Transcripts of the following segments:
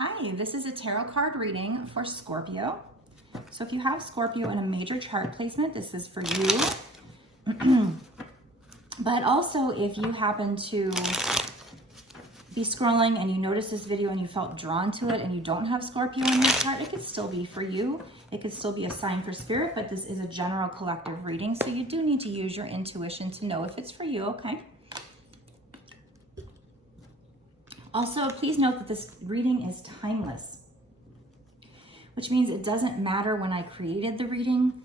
Hi, this is a tarot card reading for Scorpio. So if you have Scorpio in a major chart placement, this is for you. But also if you happen to be scrolling and you notice this video and you felt drawn to it and you don't have Scorpio in your chart, it could still be for you. It could still be a sign for spirit, but this is a general collective reading. So you do need to use your intuition to know if it's for you, okay? Also, please note that this reading is timeless, which means it doesn't matter when I created the reading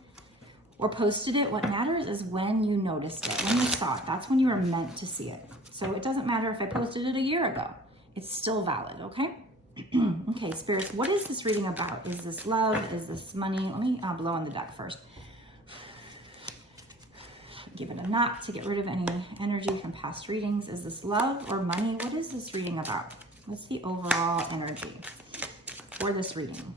or posted it. What matters is when you noticed it, when you saw it. That's when you were meant to see it. So it doesn't matter if I posted it a year ago. It's still valid, okay? Okay, spirits, what is this reading about? Is this love? Is this money? Let me blow on the deck first. Give it a knock to get rid of any energy from past readings. Is this love or money? What is this reading about? What's the overall energy for this reading?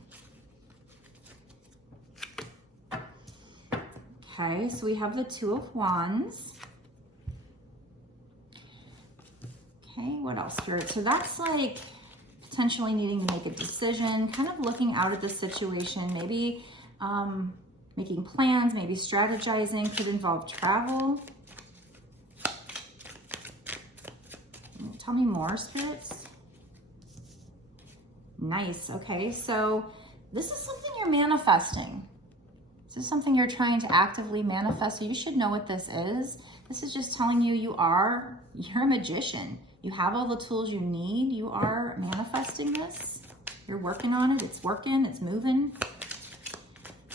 Okay, so we have the Two of Wands. Okay, what else, Spirit? So that's like potentially needing to make a decision, kind of looking out at the situation, maybe making plans, maybe strategizing, could involve travel. Tell me more, spirits. Nice, okay, so this is something you're manifesting. This is something you're trying to actively manifest, so you should know what this is. This is just telling you you're a magician. You have all the tools you need. You are manifesting this. You're working on it. It's working. It's moving.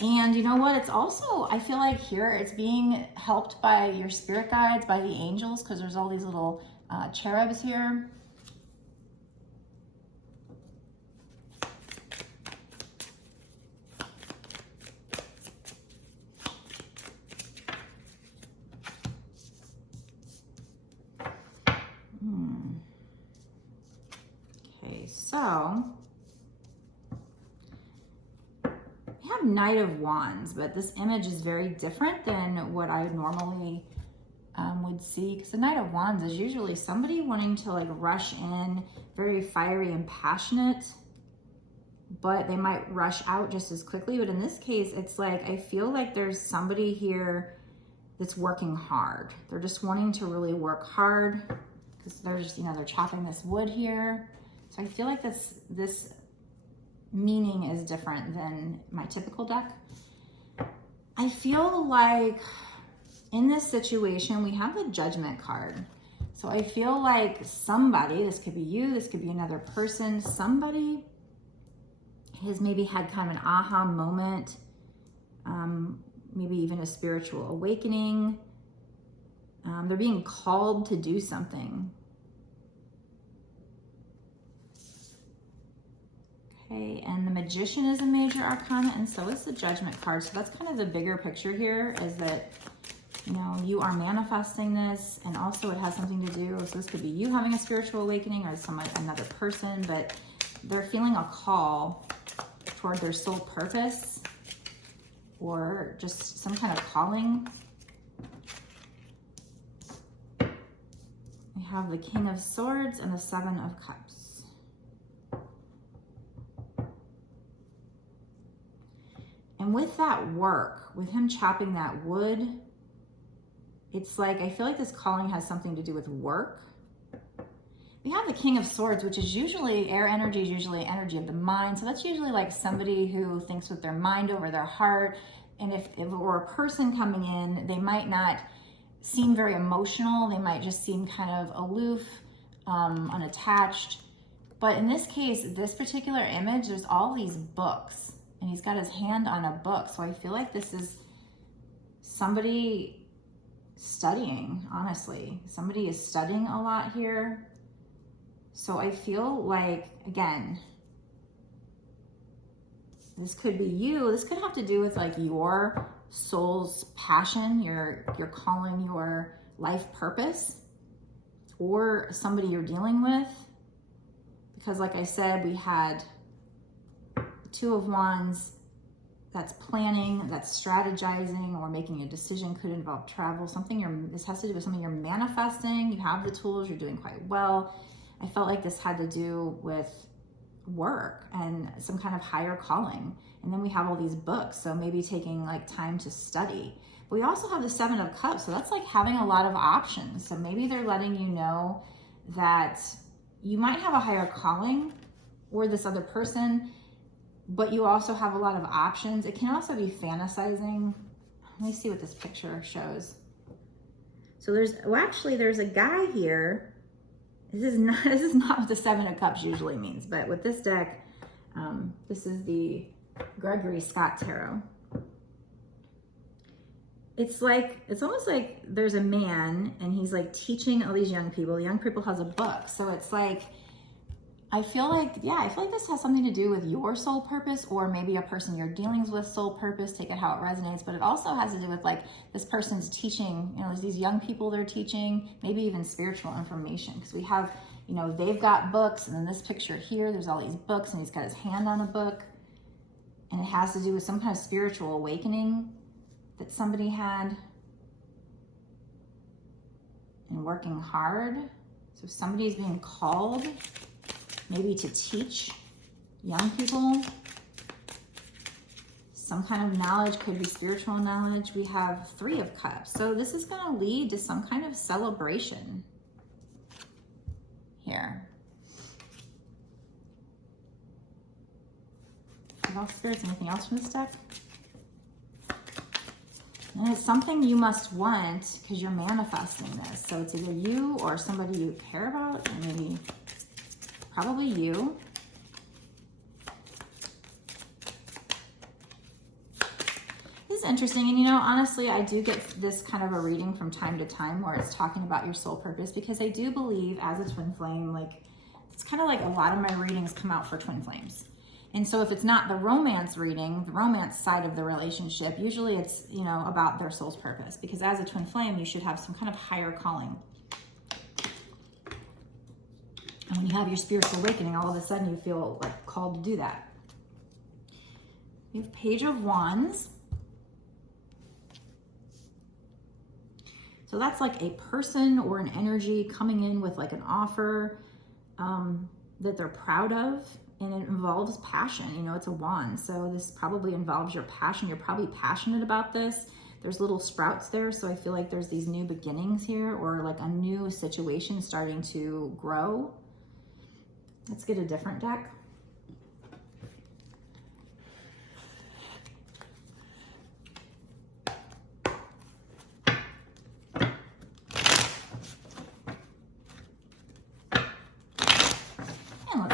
And you know what? It's also, I feel like here, it's being helped by your spirit guides, by the angels, because there's all these little cherubs here. Okay, so we have Knight of Wands, but this image is very different than what I normally would see, because the Knight of Wands is usually somebody wanting to like rush in, very fiery and passionate, but they might rush out just as quickly. But in this case, it's like, I feel like there's somebody here that's working hard. They're just wanting to really work hard because they're just, they're chopping this wood here. So I feel like this meaning is different than my typical deck. I feel like in this situation, we have the Judgment card. So I feel like somebody, this could be you, this could be another person, somebody has maybe had kind of an aha moment, maybe even a spiritual awakening. They're being called to do something. Okay, and the Magician is a major arcana, and so is the Judgment card. So that's kind of the bigger picture here, is that, you are manifesting this, and also it has something to do, so this could be you having a spiritual awakening or another person, but they're feeling a call toward their soul purpose or just some kind of calling. We have the King of Swords and the Seven of Cups. And with that work, with him chopping that wood, it's like, I feel like this calling has something to do with work. We have the King of Swords, which is usually, air energy is usually energy of the mind. So that's usually like somebody who thinks with their mind over their heart. And if it were a person coming in, they might not seem very emotional. They might just seem kind of aloof, unattached. But in this case, this particular image, there's all these books and he's got his hand on a book. So I feel like this is somebody studying, honestly. Somebody is studying a lot here. So I feel like, again, this could be you. This could have to do with like your soul's passion, your calling, your life purpose, or somebody you're dealing with. Because like I said, we had Two of Wands. That's planning, that's strategizing, or making a decision, could involve travel. This has to do with something you're manifesting. You have the tools, you're doing quite well. I felt like this had to do with work and some kind of higher calling. And then we have all these books, so maybe taking like time to study. But we also have the 7 of Cups, so that's like having a lot of options. So maybe they're letting you know that you might have a higher calling or this other person, but you also have a lot of options. It can also be fantasizing. Let me see what this picture shows. So there's a guy here. This is not what the 7 of Cups usually means, but with this deck, this is the Gregory Scott Tarot. It's almost like there's a man and he's like teaching all these young people. The young people has a book. So it's like, I feel like this has something to do with your soul purpose, or maybe a person you're dealing with soul purpose, take it how it resonates. But it also has to do with like this person's teaching, you know, these young people they're teaching, maybe even spiritual information. Because we have, you know, they've got books, and then this picture here, there's all these books and he's got his hand on a book. And it has to do with some kind of spiritual awakening that somebody had and working hard. So somebody's being called maybe to teach young people some kind of knowledge, could be spiritual knowledge. We have 3 of Cups. So this is going to lead to some kind of celebration here. All spirits, anything else from this deck? And it's something you must want because you're manifesting this. So it's either you or somebody you care about, or maybe probably you. This is interesting. And you know, honestly, I do get this kind of a reading from time to time where it's talking about your soul purpose, because I do believe as a twin flame, like it's kind of like a lot of my readings come out for twin flames. And so if it's not the romance reading, the romance side of the relationship, usually it's, you know, about their soul's purpose. Because as a twin flame, you should have some kind of higher calling. And when you have your spiritual awakening, all of a sudden you feel like called to do that. You have Page of Wands. So that's like a person or an energy coming in with like an offer that they're proud of. And it involves passion. You know, it's a wand. So this probably involves your passion. You're probably passionate about this. There's little sprouts there. So I feel like there's these new beginnings here, or like a new situation starting to grow. Let's get a different deck.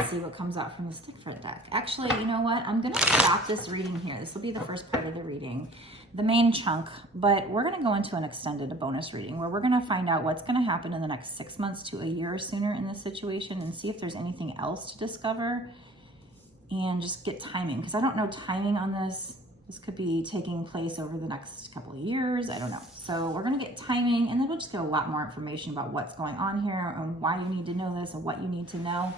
See what comes out from this different deck. Actually, you know what? I'm going to stop this reading here. This will be the first part of the reading, the main chunk, but we're going to go into an extended, a bonus reading where we're going to find out what's going to happen in the next 6 months to a year or sooner in this situation, and see if there's anything else to discover, and just get timing, because I don't know timing on this. This could be taking place over the next couple of years. I don't know. So we're going to get timing, and then we'll just get a lot more information about what's going on here and why you need to know this and what you need to know.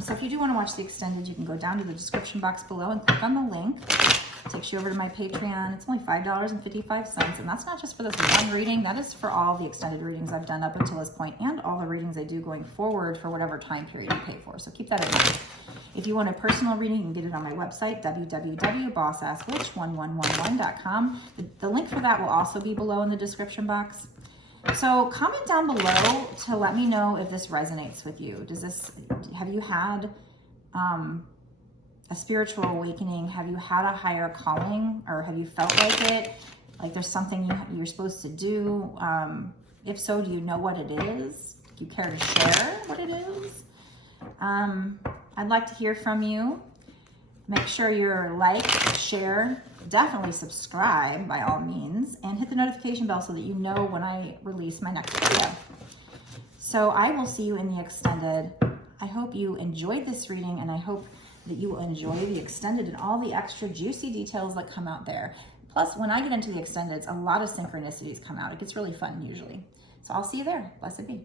So if you do want to watch the extended, you can go down to the description box below and click on the link. It takes you over to my Patreon. It's only $5.55, and that's not just for this one reading. That is for all the extended readings I've done up until this point, and all the readings I do going forward for whatever time period you pay for. So keep that in mind. If you want a personal reading, you can get it on my website, www.bossaskwitch1111.com. The link for that will also be below in the description box. So comment down below to let me know if this resonates with you. Have you had a spiritual awakening? Have you had a higher calling, or have you felt like it? Like there's something you're supposed to do? If so, do you know what it is? Do you care to share what it is? I'd like to hear from you. Make sure you're like, share, definitely subscribe by all means, and hit the notification bell so that you know when I release my next video. So I will see you in the extended. I hope you enjoyed this reading, and I hope that you will enjoy the extended and all the extra juicy details that come out there. Plus, when I get into the extended, a lot of synchronicities come out. It gets really fun usually. So I'll see you there. Blessed be.